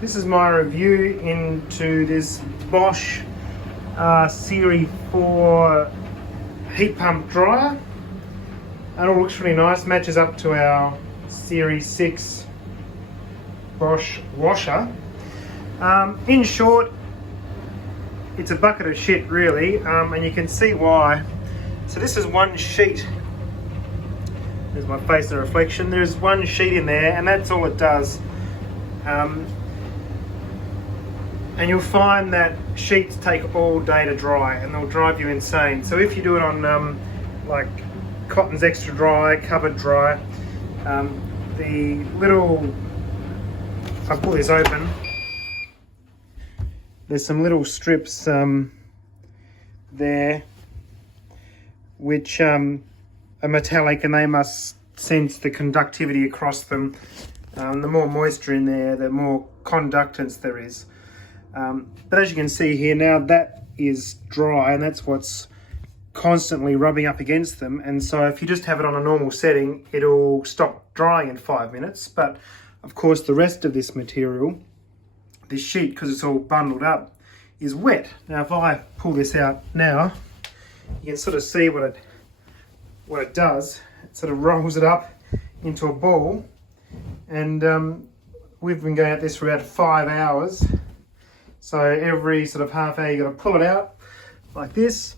This is my review into this Bosch Serie 4 heat pump dryer. And it all looks really nice, matches up to our Serie 6 Bosch washer. In short, it's a bucket of shit really, and you can see why. So this is one sheet. There's my face in the reflection. There's one sheet in there and that's all it does. And you'll find that sheets take all day to dry and they'll drive you insane. So if you do it on like cotton's extra dry, covered dry, the little, I'll pull this open, there's some little strips there which are metallic and they must sense the conductivity across them. The more moisture in there, the more conductance there is. But as you can see here now, that is dry and that's what's constantly rubbing up against them. And so if you just have it on a normal setting, it'll stop drying in 5 minutes. But of course the rest of this material, this sheet, because it's all bundled up, is wet. Now if I pull this out now, you can sort of see what it does. It sort of rolls it up into a ball, and we've been going at this for about 5 hours. So every sort of half hour you got to pull it out like this,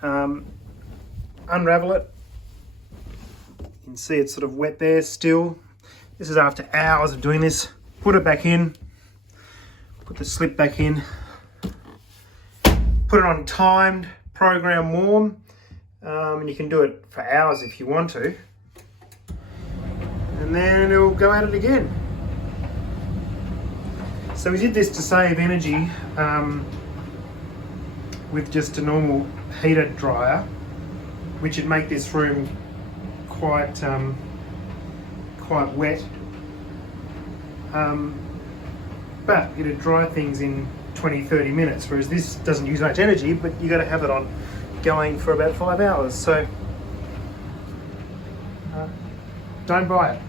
unravel it. You can see it's sort of wet there still. This is after hours of doing this. Put it back in, put the slip back in, put it on timed, program warm, and you can do it for hours if you want to. And then it'll go at it again. So we did this to save energy with just a normal heated dryer, which would make this room quite wet. But it'd dry things in 20-30 minutes, whereas this doesn't use much energy, but you got to have it on going for about 5 hours. So don't buy it.